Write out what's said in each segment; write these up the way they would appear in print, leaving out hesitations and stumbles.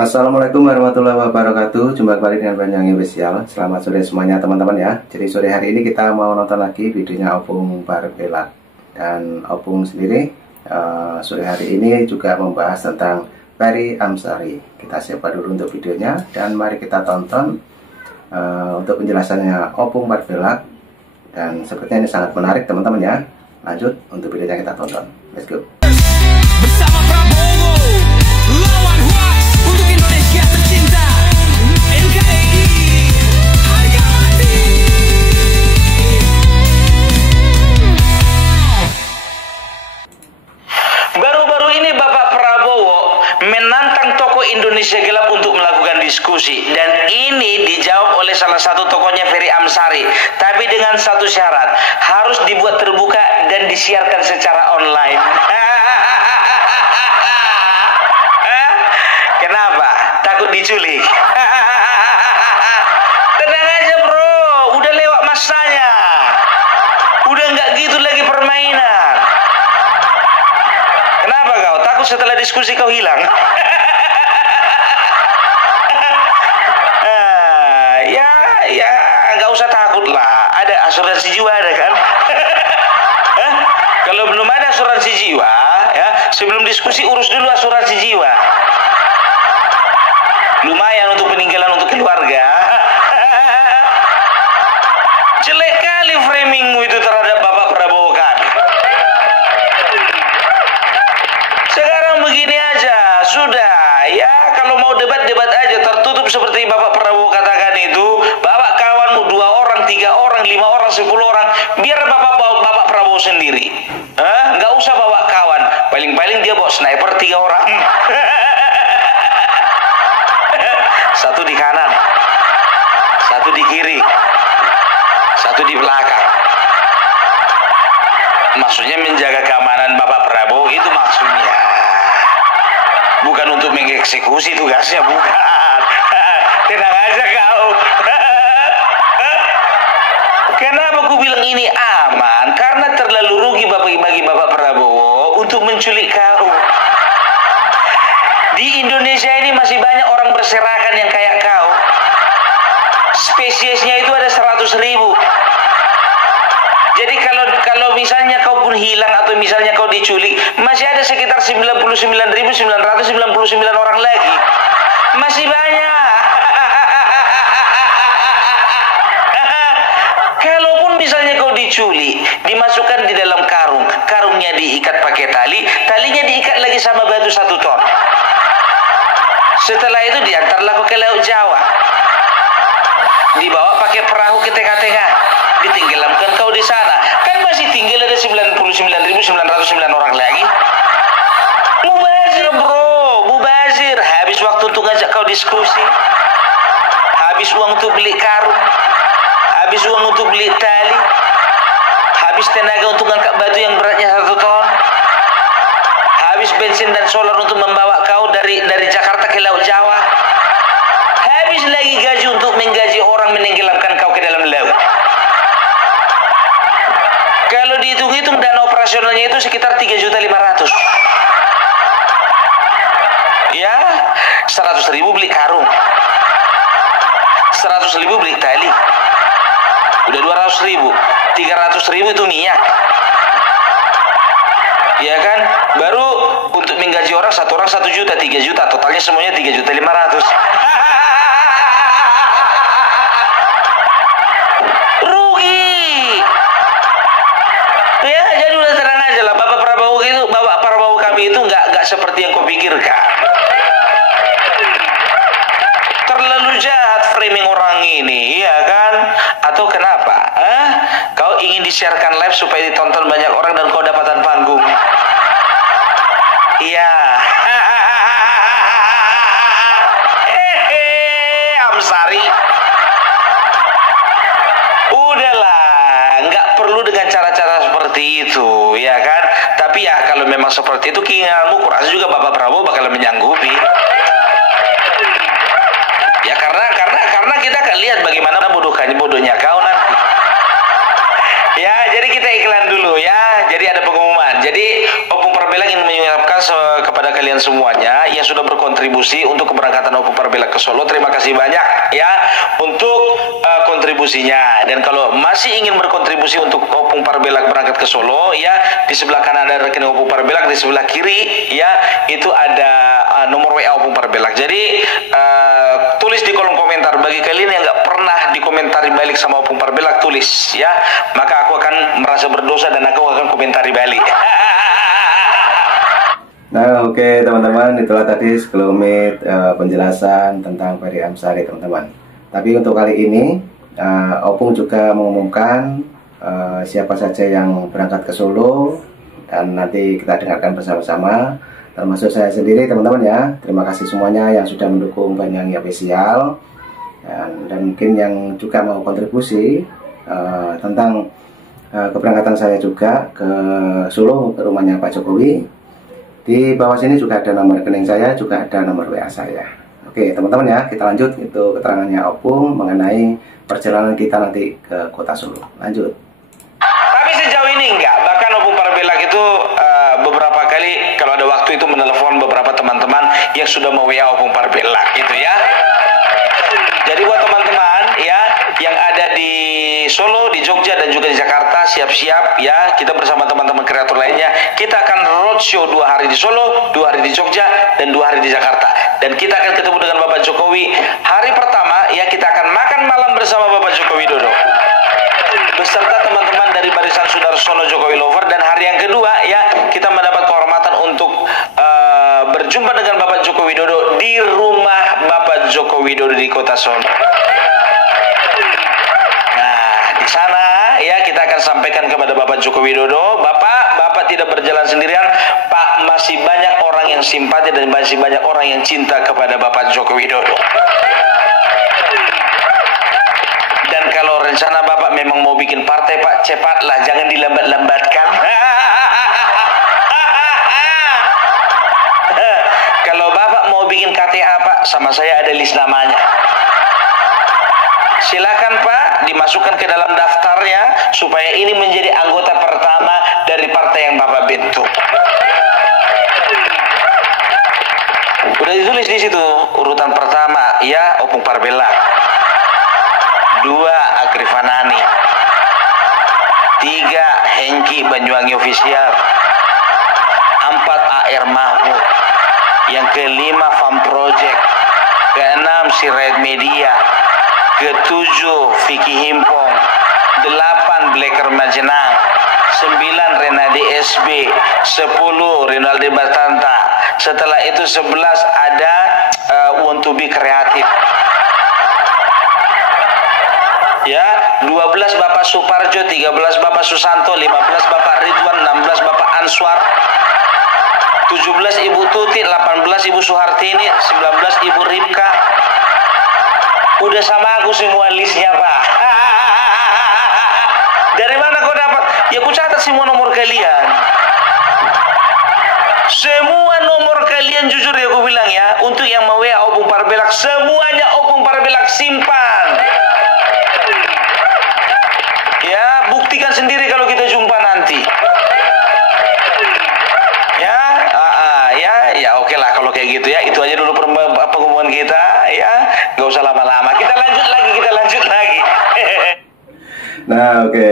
Assalamualaikum warahmatullahi wabarakatuh. Jumpa kembali dengan Banyuwangi Official. Selamat sore semuanya teman-teman ya. Jadi sore hari ini kita mau nonton lagi videonya Opung Barbelak. Dan Opung sendiri sore hari ini juga membahas tentang Ferry Amsari. Kita siapkan dulu untuk videonya dan mari kita tonton untuk penjelasannya Opung Barbelak. Dan sepertinya ini sangat menarik teman-teman ya. Lanjut untuk videonya kita tonton. Let's go. Bersama Prabowo, lawan hoax untuk Indonesia tercinta. NKRI, harga mati. Baru-baru ini Bapak Prabowo menantang tokoh Indonesia Gelap untuk melakukan diskusi, dan ini dijawab oleh salah satu tokohnya, Ferry Amsari, tapi dengan satu syarat: harus dibuat terbuka dan disiarkan secara online. Kenapa? Takut diculik? Tenang aja bro, udah lewat masanya. Udah nggak gitu lagi permainan. Kenapa kau? Takut setelah diskusi kau hilang? Ya, nggak usah takut lah. Ada asuransi jiwa, ada kan? Kalau belum ada asuransi jiwa, ya sebelum diskusi urus dulu asuransi jiwa. Lumayan untuk peninggalan untuk keluarga. Jelek kali framingmu itu terhadap Bapak Prabowo kan. Sekarang begini aja, sudah ya, kalau mau debat-debat aja tertutup seperti Bapak Prabowo katakan itu. Bawa kawanmu 2 orang, 3 orang, 5 orang, 10 orang, biar Bapak Prabowo sendiri. Nggak usah bawa kawan, paling-paling dia bawa sniper 3 orang. Satu di kanan, satu di kiri, satu di belakang. Maksudnya menjaga keamanan Bapak Prabowo, itu maksudnya. Bukan untuk mengeksekusi tugasnya, bukan. Tenang aja kau. Kenapa aku bilang ini aman? Karena terlalu rugi bagi Bapak Prabowo untuk menculik kau. Di Indonesia ini masih banyak orang berserakan yang kayak kau. Spesiesnya itu ada 100.000. Jadi kalau misalnya kau pun hilang atau misalnya kau diculik, masih ada sekitar 99.999 orang lagi. Masih banyak. Kalaupun misalnya kau diculik, dimasukkan di dalam karung, karungnya diikat pakai tali, talinya diikat lagi sama batu 1 ton. Setelah itu diantarlah ke Laut Jawa, dibawa pakai perahu ke tengah-tengah, ditenggelamkan kau di sana. Kan masih tinggal ada 99.909 orang lagi. Mubazir bro, mubazir. Habis waktu untuk ngajak kau diskusi, habis uang untuk beli karung, habis uang untuk beli tali, habis tenaga untuk ngangkat batu yang beratnya 1 ton, habis bensin dan solar untuk membawa kau dari Jakarta ke Laut Jawa, habis lagi gaji untuk menggaji orang menenggelamkan kau ke dalam laut. Kalau dihitung-hitung dana operasionalnya itu sekitar 3.500.000. Ya, 100.000 beli karung, 100.000 beli tali, udah 200.000, 300.000 itu minyak. Ya kan, baru untuk menggaji orang, 1 orang 1 juta, 3 juta, totalnya semuanya 3.500.000. Rugi. Ya, jadi udah tenang aja lah. Bapak Prabowo kami itu nggak seperti yang kau pikirkan. Terlalu jahat framing orang ini, ya kan? Atau kenapa? Kau ingin disiarkan live supaya ditonton banyak orang dan kau dapatan panggung? Iya. Amsari. Udahlah, nggak perlu dengan cara-cara seperti itu, ya kan? Tapi ya kalau memang seperti itu keinginanmu, kurasa juga Bapak Prabowo bakal menyanggupi. Ya karena kita akan lihat bagaimana bodohnya kau nanti. Ya, jadi kita iklan dulu ya. Jadi ada pengumuman. Jadi Opung Barbelak ingin mengucapkan kepada kalian semuanya yang sudah berkontribusi kontribusi untuk keberangkatan Opung Parabellak ke Solo. Terima kasih banyak ya untuk kontribusinya. Dan kalau masih ingin berkontribusi untuk Opung Parabellak berangkat ke Solo ya, di sebelah kanan ada rekening Opung Parabellak, di sebelah kiri ya itu ada nomor WA Opung Parabellak. Jadi tulis di kolom komentar. Bagi kalian yang nggak pernah dikomentari balik sama Opung Parabellak, tulis ya, maka aku akan merasa berdosa dan aku akan komentari balik. Nah, oke teman-teman, itulah tadi sekelumit penjelasan tentang Ferry Amsari teman-teman. Tapi untuk kali ini Opung juga mengumumkan siapa saja yang berangkat ke Solo, dan nanti kita dengarkan bersama-sama, termasuk saya sendiri teman-teman ya. Terima kasih semuanya yang sudah mendukung Banyuwangi Official, dan mungkin yang juga mau kontribusi tentang keberangkatan saya juga ke Solo, ke rumahnya Pak Jokowi. Di bawah sini juga ada nomor rekening saya, juga ada nomor WA saya. Oke teman-teman ya, kita lanjut itu keterangannya Opung mengenai perjalanan kita nanti ke kota Solo. Lanjut. Tapi sejauh ini enggak, bahkan Opung Parabellak itu beberapa kali kalau ada waktu itu menelepon beberapa teman-teman yang sudah mau-WA Opung Parabellak gitu ya. Jadi buat teman-teman ya yang ada di Solo, di Jogja dan juga di Jakarta, siap-siap ya, kita bersama teman-teman kreator lainnya, kita akan roadshow 2 hari di Solo, 2 hari di Jogja, dan 2 hari di Jakarta. Dan kita akan ketemu dengan Bapak Jokowi. Hari pertama ya kita akan makan malam bersama Bapak Joko Widodo beserta teman-teman dari barisan Sudarsono Jokowi Lover. Dan hari yang kedua ya kita mendapat kehormatan untuk berjumpa dengan Bapak Joko Widodo di rumah Bapak Joko Widodo di kota Solo. Nah di sana ya kita akan sampaikan kepada Bapak Joko Widodo, Bapak tidak berjalan sendirian, Pak, masih banyak orang yang simpati dan masih banyak orang yang cinta kepada Bapak Joko Widodo. Dan kalau rencana Bapak memang mau bikin partai, Pak, cepatlah, jangan dilambat-lambatkan. Kalau Bapak mau bikin KTA, Pak, sama saya ada list namanya. Silakan Pak, dimasukkan ke dalam daftarnya supaya ini menjadi anggota pertama dari partai yang Bapak bentuk. Udah ditulis di situ urutan pertama ya Opung Parabellak, 2 Agrifanani, 3 Hengki Banyuwangi Official, 4 AR Mahmud, yang ke-5 Farm Project, ke-6 Sirait Media, ke-7 Vicky Himpong, 8 Blacker Majenang, 9 Renade SB, 10 Rinaldi Batanta. Setelah itu 11 ada Want to be Kreatif. Ya, 12 Bapak Suparjo, 13 Bapak Susanto, 15 Bapak Ridwan, 16 Bapak Answar, 17 Ibu Tuti, 18 Ibu Suhartini, 19 Ibu Ripka. Udah sama aku semua listnya, Pak. Dari mana kau dapat? Ya aku catat semua nomor kalian. Semua nomor kalian jujur ya aku bilang ya, untuk yang mau WA Opung Parabellak, semuanya Opung Parabellak simpan. Ya, buktikan sendiri kalau kita jumpa nanti. Ya oke lah kalau kayak gitu ya. Itu aja dulu pengumuman kita ya. Gak usah lama-lama. Kita lanjut lagi. Nah oke.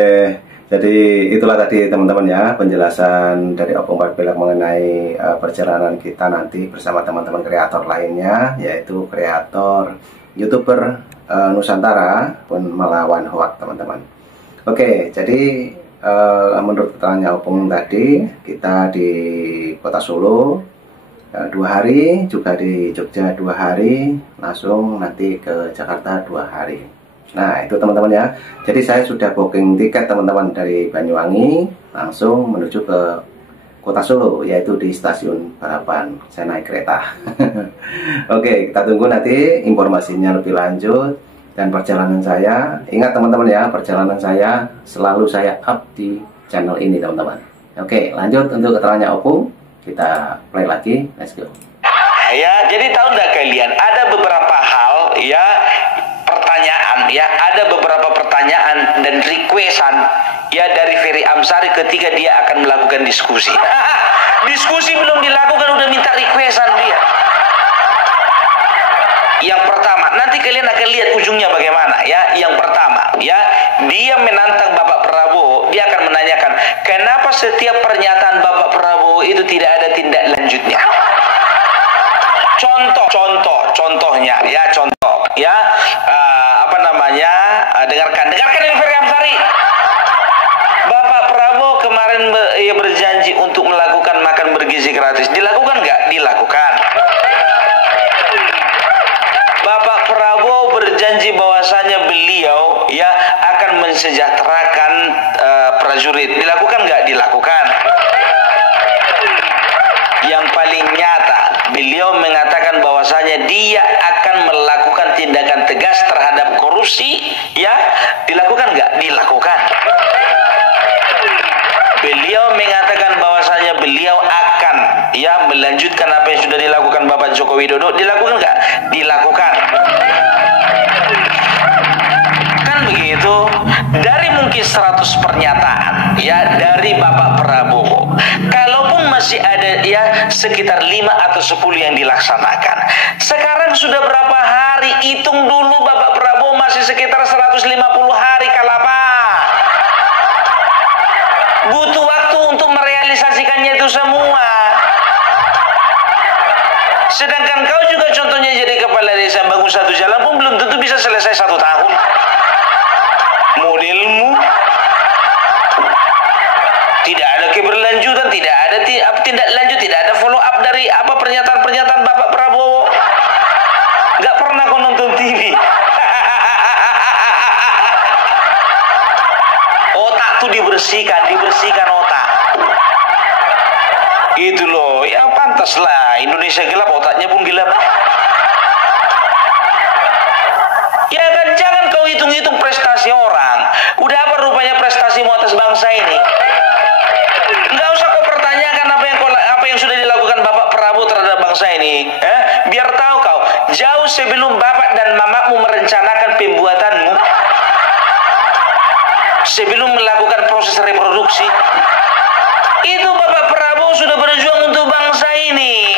Jadi itulah tadi teman-teman ya penjelasan dari Opung Parabellak mengenai perjalanan kita nanti bersama teman-teman kreator lainnya, yaitu kreator YouTuber Nusantara pun melawan hoax teman-teman. Oke, jadi menurut keterangannya Opung tadi, kita di kota Solo 2 hari, juga di Jogja 2 hari, langsung nanti ke Jakarta 2 hari. Nah itu teman-teman ya. Jadi saya sudah booking tiket teman-teman dari Banyuwangi langsung menuju ke kota Solo, yaitu di stasiun Balapan. Saya naik kereta. Oke, kita tunggu nanti informasinya lebih lanjut dan perjalanan saya. Ingat teman-teman ya, perjalanan saya selalu saya up di channel ini teman-teman. Oke, lanjut untuk keterangannya Opung. Kita play lagi, let's go. Ya, jadi tahu nggak kalian, ada beberapa hal ya, pertanyaan ya, ada beberapa pertanyaan dan requestan ya dari Ferry Amsari ketika dia akan melakukan diskusi. Diskusi belum dilakukan udah minta requestan dia. Yang pertama, nanti kalian akan lihat ujungnya bagaimana ya. Yang pertama ya, dia menantang Bapak Prabowo. Dia akan menanyakan, kenapa setiap pernyataan Bapak Prabowo itu tidak ada tindak lanjutnya? Contohnya ya, dengarkan ini Ferry Amsari. Bapak Prabowo kemarin berjanji untuk melakukan makan bergizi gratis. Dilakukan nggak? Dilakukan. Bapak Prabowo berjanji bahwasanya beliau ya akan mensejahterakan prajurit. Dilakukan nggak? Dilakukan. Yang paling nyata, beliau mengatakan bahwasanya dia akan melakukan tindakan tegas terhadap korupsi, ya. Dilakukan nggak? Dilakukan. Beliau mengatakan bahwasanya beliau akan ya melanjutkan apa yang sudah dilakukan Bapak Joko Widodo. Dilakukan nggak? Dilakukan. Kan begitu. Dari mungkin 100 pernyataan ya dari Bapak Prabowo, kalaupun masih ada ya sekitar 5 atau 10 yang dilaksanakan. Sekarang sudah berapa hari? Hitung dulu, Bapak Prabowo masih sekitar 150 hari kalapa. Butuh waktu untuk merealisasikannya itu semua. Sedangkan kau juga contohnya jadi kepala desa, bangun satu jalan pun belum tentu bisa selesai 1 tahun. Modelmu tidak ada keberlanjutan, tidak ada tindak lanjut, tidak ada follow up dari pernyataan Bapak Prabowo. Gak pernah kau nonton TV. Otak tuh dibersihkan otak. Itu loh, ya pantas lah Indonesia gelap, otaknya pun gelap. Ya kan, jangan kau hitung-hitung prestasi orang. Udah apa rupanya prestasimu atas bangsa ini? Nggak usah kau pertanyakan apa yang sudah dilakukan Bapak Prabowo terhadap bangsa ini. Biar tahu kau, jauh sebelum Bapak dan Mamamu merencanakan pembuatanmu, sebelum melakukan proses reproduksi, itu Bapak Prabowo sudah berjuang untuk bangsa ini.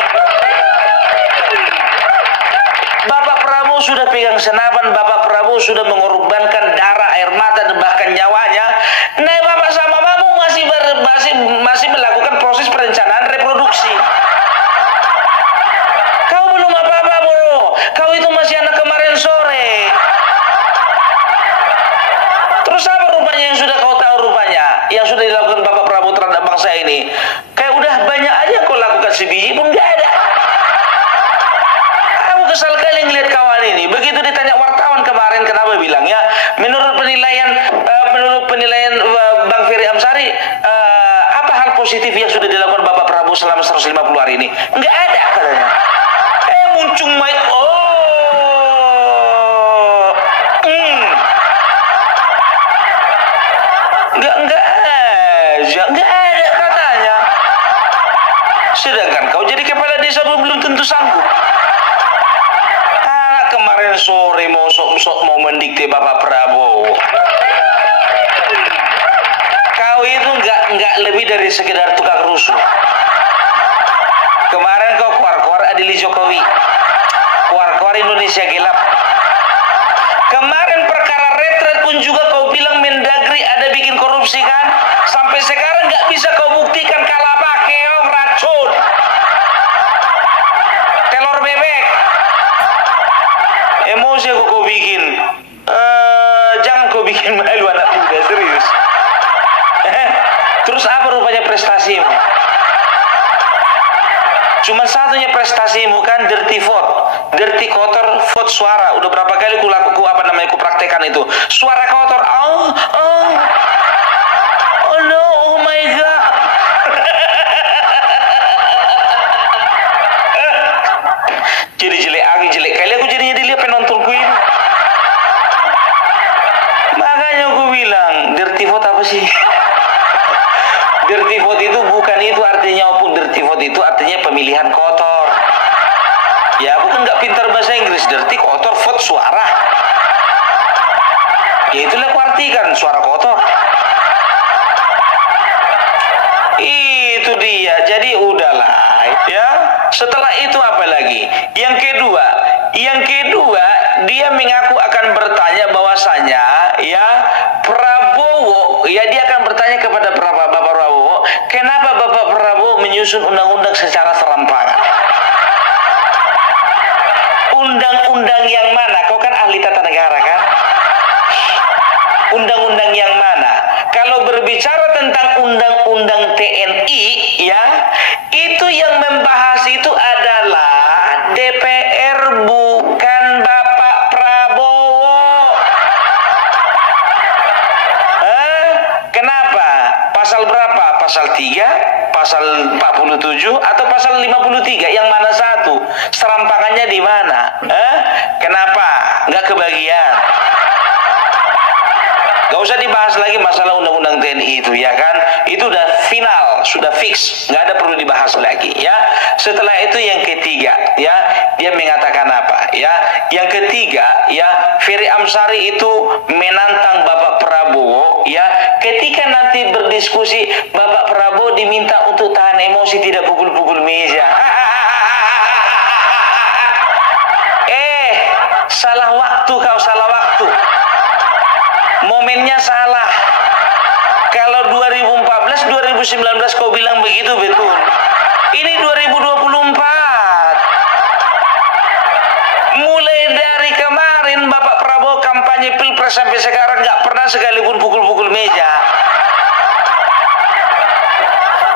Bapak Prabowo sudah pegang senapan, Bapak Prabowo sudah mengorbankan darah, air mata, dan bahkan nyawanya. Nah, Bapak sama Mamamu masih melakukan proses perencanaan reproduksi. Kau belum apa-apa, bro. Kau itu masih anak kemarin sore. Terus apa rupanya yang sudah kau tahu rupanya? Yang sudah dilakukan Bapak Prabowo terhadap bangsa ini? Kayak udah banyak aja kau lakukan, sebiji pun gak ada. Aku kesal kali ngeliat kawan ini. Begitu ditanya wartawan kemarin, kenapa bilangnya menurut penilaian Bang Ferry Amsari, apa hal positif yang sudah dilakukan Bapak Prabowo selama 150 hari ini? Enggak ada katanya. Muncung mic. Enggak ada katanya. Sedangkan kau jadi kepala desa belum tentu sanggup. Kemarin sore mau mendikte Bapak Prabowo. Kau itu enggak lebih dari sekedar tukang rusuh. Kemarin kau keluar adili Jokowi, keluar Indonesia gelap. Kemarin perkara retret pun juga kau bilang Mendagri ada bikin korupsi kan? Sampai sekarang nggak bisa kau buktikan kalapa, keong, racun, telur bebek. Emosi aku kau bikin. Jangan kau bikin malu anak muda, serius. Terus apa rupanya prestasimu? Cuma satunya prestasimu kan dirty vote, dirty kotor vote suara. Udah berapa kali ku praktekan itu. Suara kotor. Oh no, oh my god. Jadi jelek kali aku jadinya dilihat penontonku ini. Makanya aku bilang, dirty vote apa sih? Dirty vote itu bukan itu artinya opung. Dirty vote itu artinya pemilihan kotor. Ya aku kan nggak pintar bahasa Inggris. Dirty kotor vote suara. Ya itulah aku artikan, suara kotor. Itu dia. Jadi udahlah ya. Setelah itu apa lagi? Yang kedua, Yang kedua, dia mengaku akan bertanya bahwasanya ya Prabowo, ya dia akan bertanya kepada Bapak Prabowo, kenapa Bapak Prabowo menyusun undang-undang secara serampangan? Undang-undang yang mana? Kau kan ahli tata negara kan? Undang-undang yang mana? Kalau berbicara tentang undang-undang TNI, ya, itu yang membahas itu adalah DPR, bukan Bapak Prabowo. Kenapa? Pasal berapa? Pasal 3, pasal 47, atau pasal 53? Yang mana satu? Serampangannya di mana? Kenapa? Nggak kebagian? Gak usah dibahas lagi masalah undang-undang TNI itu, ya kan? Itu udah final, sudah fix, nggak ada perlu dibahas lagi, ya. Setelah itu yang ketiga, ya, dia mengatakan apa, ya? Yang ketiga, ya, Ferry Amsari itu menantang Bapak Prabowo, ya. Ketika nanti berdiskusi, Bapak Prabowo diminta untuk tahan emosi, tidak pukul-pukul meja. Salah waktu kau, salah waktu. Momennya salah. Kalau 2014, 2019 kau bilang begitu, betul. Ini 2024. Mulai dari kemarin Bapak Prabowo kampanye Pilpres sampai sekarang nggak pernah sekalipun pukul-pukul meja.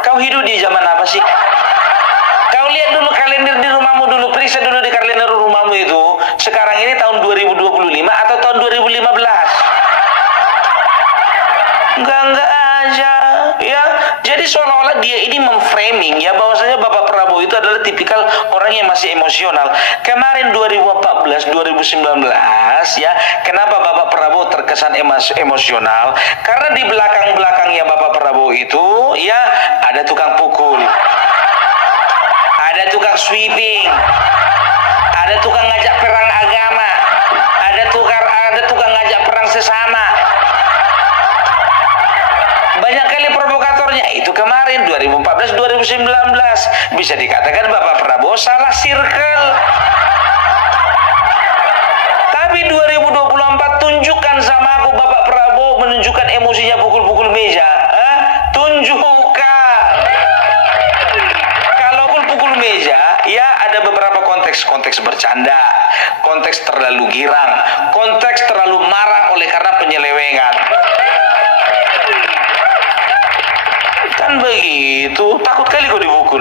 Kau hidup di zaman apa sih? Kau lihat dulu kalender di rumahmu dulu, periksa dulu di kalender rumahmu itu. Sekarang ini tahun 2025 atau tahun 2015? Enggak aja, ya. Jadi seolah-olah dia ini memframing, ya, bahwasanya Bapak Prabowo itu adalah tipikal orang yang masih emosional. Kemarin 2014, 2019, ya, kenapa Bapak Prabowo terkesan emosional? Karena di belakang-belakangnya Bapak Prabowo itu, ya, ada tukang pukul, ada tukang sweeping, ada tukang ngajak perang agama, ada tukang ngajak perang sesama. Banyak kali provokatornya. Itu kemarin 2014, 2019. Bisa dikatakan Bapak Prabowo salah circle. Tapi 2024 tunjukkan sama aku Bapak Prabowo menunjukkan emosinya pukul-pukul meja. Tunjukkan. Kalau pukul meja, ya ada beberapa konteks bercanda, konteks terlalu girang, konteks terlalu marah oleh karena penyelewengan. Kan begitu, takut kali kau dipukul.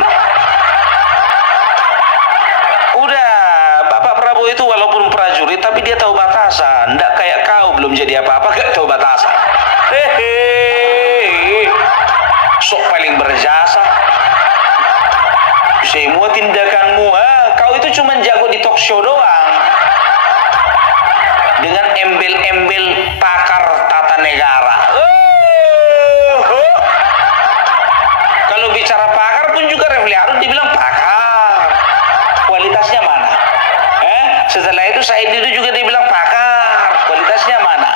Udah, Bapak Prabowo itu walaupun prajurit tapi dia tahu batasan. Nggak kayak kau belum jadi apa-apa gak tahu batasan. Sok paling berjasa. Semua tindakanmu, kau itu cuma jago di talk show doang. Dengan embel-embel pakar tata negara. Kalau bicara pakar pun juga Refli Harun dibilang pakar. Kualitasnya mana? Setelah itu Said itu juga dibilang pakar. Kualitasnya mana?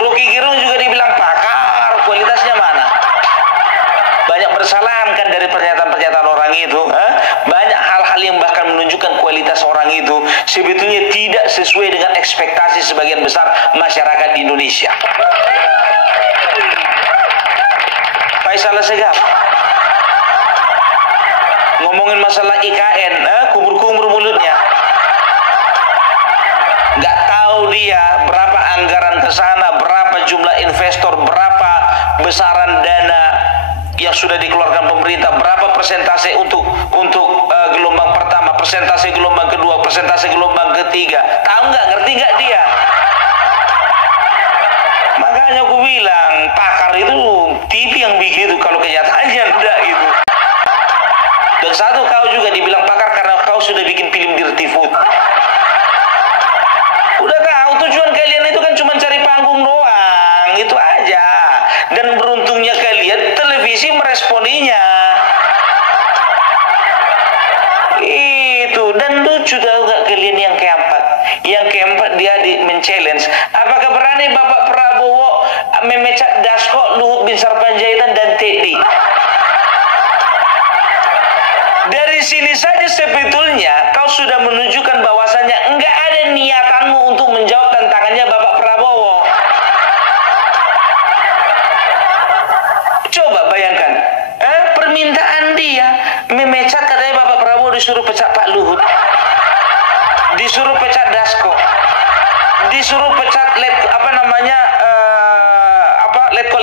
Rocky Gerung juga dibilang pakar. Kualitasnya mana? Banyak bersalahan kan dari pernyataan-pernyataan orang itu. Banyak hal-hal yang bahkan menunjukkan kualitas orang itu sebetulnya tidak sesuai dengan ekspektasi sebagian besar masyarakat di Indonesia. Faisal Assegaf ngomongin masalah IKN, kumur-kumur mulutnya. Nggak tahu dia berapa anggaran ke sana, berapa jumlah investor, berapa besaran dana yang sudah dikeluarkan pemerintah, berapa persentase untuk gelombang pertama, persentase gelombang kedua, persentase gelombang ketiga. Tahu nggak? Ngerti nggak dia? Makanya aku bilang pakar itu TV yang begitu, kalau kenyataannya enggak itu. Dan satu, kau juga dibilang pakar karena kau sudah bikin film Dirty Food. Udah tahu tujuan kalian itu kan cuma cari panggung doang, itu aja. Dan beruntungnya kalian televisi meresponinya. Itu, dan lucu tahu gak kalian yang keempat? Yang keempat dia men-challenge. Apakah berani Bapak Prabowo memecat Dasko, Luhut bin Sarpanjaitan dan Teddy? Dari sini saja sebetulnya kau sudah menunjukkan bahwasanya bahwasanya enggak ada niatanmu untuk menjawab tantangannya Bapak Prabowo. Coba bayangkan, permintaan dia memecat, katanya Bapak Prabowo disuruh pecat Pak Luhut, disuruh pecat Dasko, disuruh pecat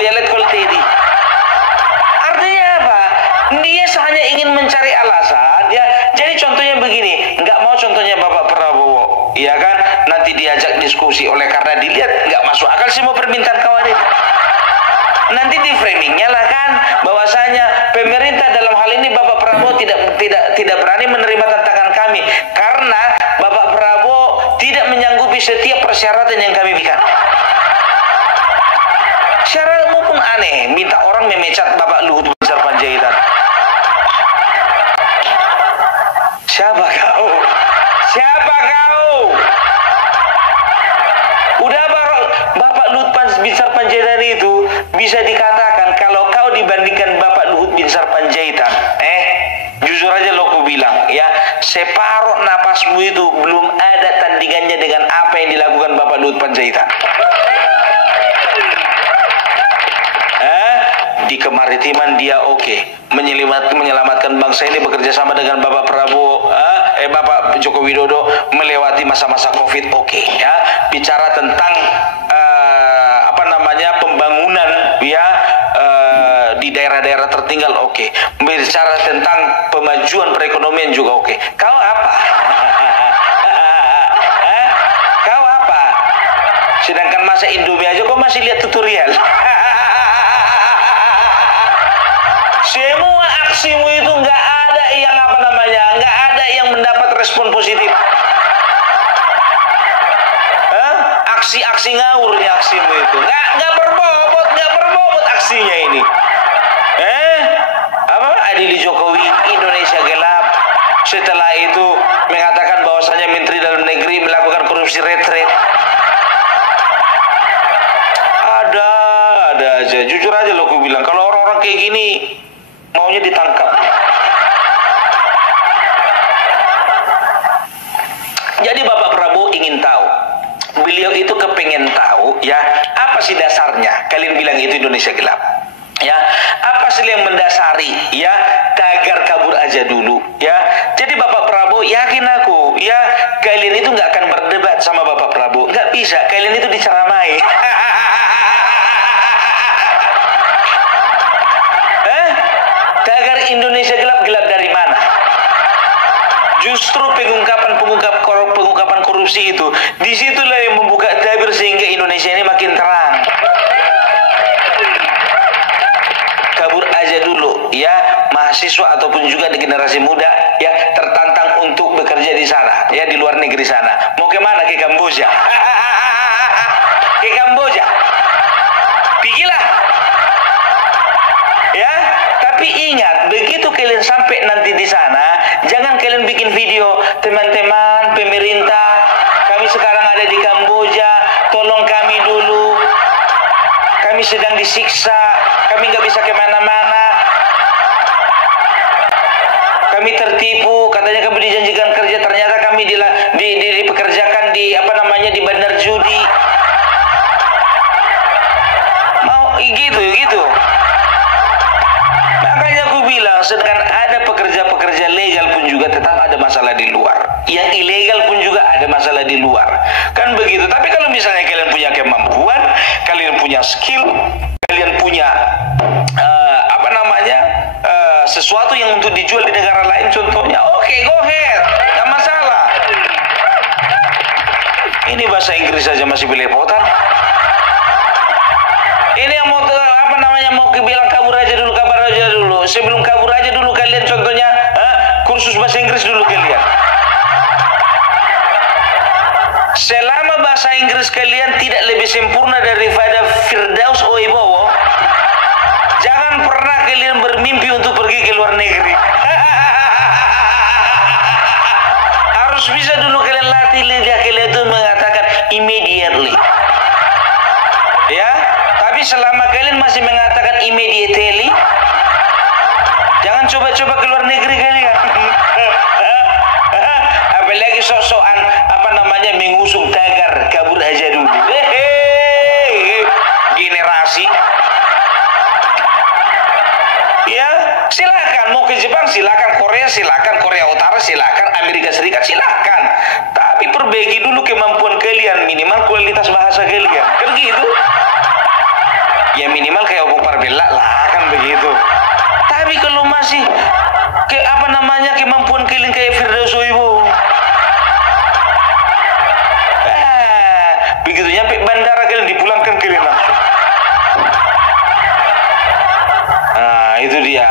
Letkol Teddy. Artinya apa? Dia hanya ingin mencari alasan. Ya, jadi contohnya begini, nggak mau contohnya Bapak Prabowo, iya kan? Nanti diajak diskusi karena dilihat nggak masuk akal semua permintaan kawan ini. Nanti di framingnya lah kan, bahwasanya pemerintah dalam hal ini Bapak Prabowo tidak berani menerima tantangan kami karena Bapak Prabowo tidak menyanggupi setiap persyaratan yang kami berikan. Syaratmu pun aneh, minta orang memecat Bapak Luhut Binsar Panjaitan. Siapa kau? Siapa kau? Udah Bapak Luhut Binsar Panjaitan itu bisa dikatakan kalau kau dibandingkan Bapak Luhut Binsar Panjaitan, jujur aja lo aku bilang ya, separuh napasmu itu belum ada tandingannya dengan apa yang dilakukan Bapak Luhut Panjaitan. Di kemaritiman dia oke. Menyelamatkan bangsa ini bekerja sama dengan Bapak Prabowo, Bapak Joko Widodo melewati masa-masa Covid oke. Ya, bicara tentang pembangunan ya di daerah-daerah tertinggal oke. Bicara tentang pemajuan perekonomian juga oke. Kau apa? Kau apa? Sedangkan masa Indomie aja kau masih lihat tutorial. Semua aksimu itu nggak ada yang nggak ada yang mendapat respon positif. Aksi-aksi ngawurnya aksimu itu nggak berbobot aksinya ini. Adili Jokowi Indonesia gelap. Setelah itu mengatakan bahwasanya Menteri Dalam Negeri melakukan korupsi retret. Ada aja. Jujur aja lo aku bilang, kalau orang-orang kayak gini maunya ditangkap. Jadi Bapak Prabowo ingin tahu, beliau itu kepengen tahu ya, apa sih dasarnya kalian bilang itu Indonesia gelap ya, apa sih yang mendasari ya tagar kabur aja dulu ya. Jadi Bapak Prabowo yakin aku ya, kalian itu nggak akan berdebat sama Bapak Prabowo, nggak bisa, kalian itu diceramai. Tagar Indonesia gelap dari mana? Justru pengungkapan korupsi itu, disitulah yang membuka tabir sehingga Indonesia ini makin terang. Kabur aja dulu ya, mahasiswa ataupun juga di generasi muda ya tertantang untuk bekerja di sana ya, di luar negeri sana. Mau kemana? Ke Kamboja. Ke Kamboja. Pergilah. Ya, tapi ingat, begitu kalian sampai nanti di sana, jangan kalian bikin video, teman-teman pemerintah, kami sekarang ada di Kamboja, tolong kami dulu, kami sedang disiksa, kami nggak bisa kemana-mana, kami tertipu, katanya kami dijanjikan kerja, ternyata kami dipekerjakan di di bandar judi. Mau gitu. Makanya aku bilang, sedangkan ada pekerja-pekerja legal pun juga tetap ada masalah di luar. Yang ilegal pun juga ada masalah di luar. Kan begitu. Tapi kalau misalnya kalian punya kemampuan, kalian punya skill, kalian punya sesuatu yang untuk dijual di negara lain contohnya, oke, go ahead, nggak masalah. Ini bahasa Inggris saja masih belepotan. Ini yang mau mau bilang kabur aja dulu. Sebelum kabur aja dulu kalian contohnya kursus bahasa Inggris dulu kalian. Selama bahasa Inggris kalian tidak lebih sempurna daripada Firdaus Oibowo, jangan pernah kalian bermimpi untuk pergi ke luar negeri. Harus bisa dulu kalian latih lidah kalian itu mengatakan immediately. Ya, tapi selama kalian masih mengatakan immediately, jangan coba-coba ke luar negeri kalian. Apalagi sok-sokan silakan mau ke Jepang, silakan Korea, silakan Korea Utara, silakan Amerika Serikat, silakan. Tapi perbaiki dulu kemampuan kalian, minimal kualitas bahasa kalian. Kan gitu. Ya minimal kayak Opung Parbela lah kan begitu. Tapi kalau masih ke apa namanya kemampuan kalian kayak Firdaus Soebo, begitu nyampe bandara kalian dipulangkan kalian langsung. Nah itu dia.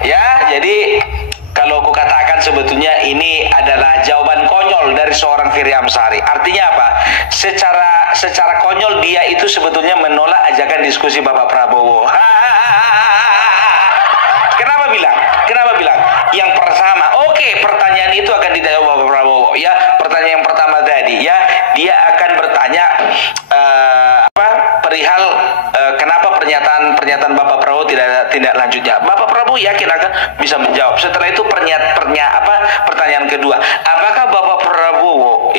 Ya jadi kalau aku katakan sebetulnya ini adalah jawaban konyol dari seorang Ferry Amsari. Artinya apa? Secara konyol dia itu sebetulnya menolak ajakan diskusi Bapak Prabowo. Kenapa bilang? Yang pertama, oke, pertanyaan itu akan dijawab Bapak Prabowo. Ya, pertanyaan yang pertama tadi, ya, dia akan bertanya perihal kenapa pernyataan Bapak Prabowo tidak lanjutnya. Bapak Prabowo yakin akan bisa menjawab. Setelah itu pertanyaan kedua, apakah Bapak Prabowo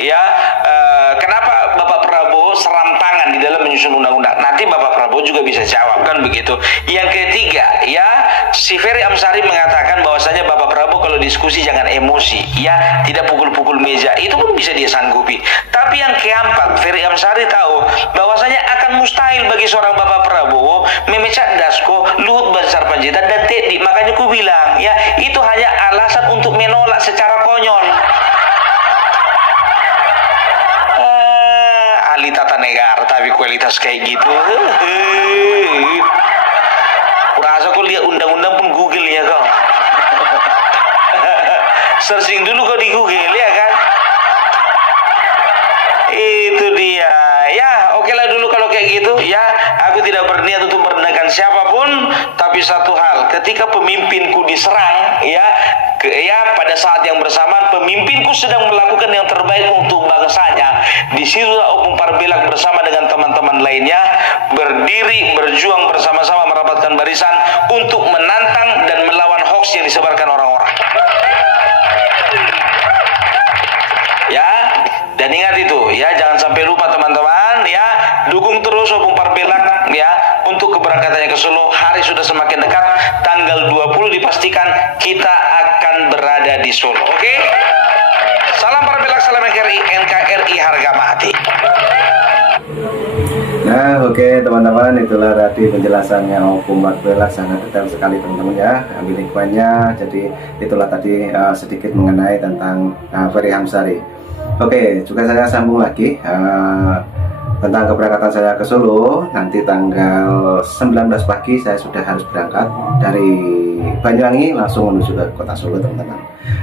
kenapa Bapak Prabowo serampangan di dalam menyusun undang-undang? Nanti Bapak Prabowo juga bisa jawab kan begitu. Yang ketiga, ya, si Ferry Amsari mengatakan bahwasanya Bapak Prabowo kalau diskusi jangan emosi, ya, tidak pukul-pukul meja. Itu pun bisa dia sanggupi. Tapi yang keempat, Ferry Amsari tahu bahwasanya akan mustahil bagi seorang Bapak Prabowo memecah Dasko, Luhut Binsar Panjaitan dan Teddy. Makanya ku bilang, ya, itu hanya alasan untuk menolak secara konyol. Ahli tata negara tapi kualitas kayak gitu. Kurasa kau lihat undang-undang pun Google ya kau. Searching dulu kau di Google ya kan. Itu dia. Ya, oke lah dulu kalau kayak gitu. Ya, aku tidak berniat untuk merendahkan siapapun. Tapi satu hal, ketika pemimpinku diserang, ya pada saat yang bersamaan pemimpinku sedang melakukan yang terbaik untuk bangsanya. Di situ Opung Parbela bersama dengan teman-teman lainnya berdiri, berjuang bersama-sama merapatkan barisan untuk menantang dan melawan hoax yang disebarkan orang-orang. Ya, dan ingat itu, ya, jangan sampai lupa teman-teman, ya, dukung terus Opung Parbela, ya, untuk keberangkatannya ke Solo. Hari sudah semakin dekat, tanggal 20 dipastikan kita akan berada di Solo. Oke? Salam Parbela, salam NKRI harga mati. Nah, oke teman-teman, itulah tadi penjelasannya Opung Parbela, sangat detail sekali teman-teman ya, ambil hikmahnya. Jadi itulah tadi sedikit mengenai tentang Ferry Amsari. Oke, juga saya sambung lagi tentang keberangkatan saya ke Solo. Nanti tanggal 19 pagi saya sudah harus berangkat dari Banyuwangi langsung menuju ke kota Solo teman-teman.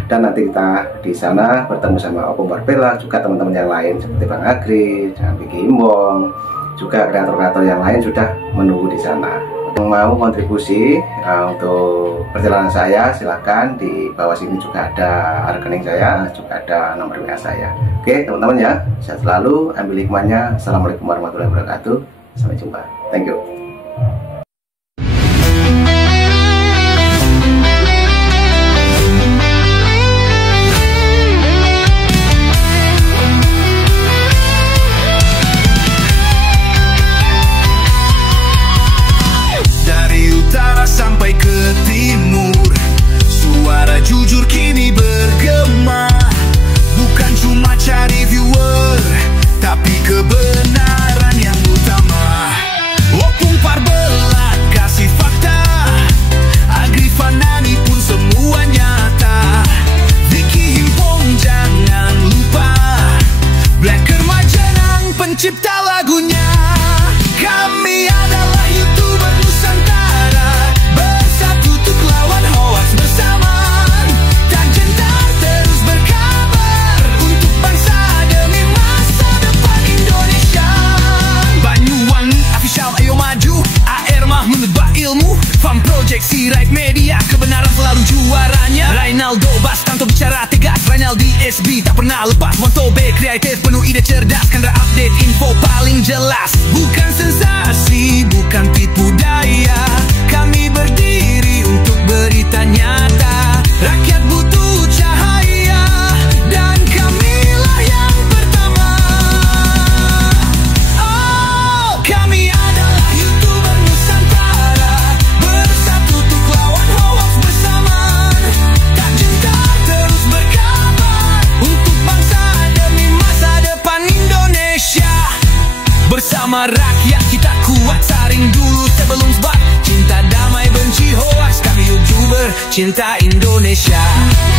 Dan nanti kita di sana bertemu sama Opung Parbela, juga teman-teman yang lain seperti Bang Agri, dan Vicky Imbong, juga kreator-kreator yang lain sudah menunggu di sana. Yang mau kontribusi untuk perjalanan saya, silakan. Di bawah sini juga ada rekening saya, juga ada nomor WA saya. Oke teman-teman ya, sehat selalu, ambil hikmahnya. Assalamualaikum warahmatullahi wabarakatuh. Sampai jumpa. Thank you. Sampai ke timur, suara jujur kini bergema. Bukan cuma cari viewer, tapi kebenaran yang utama. Opung cinta Indonesia.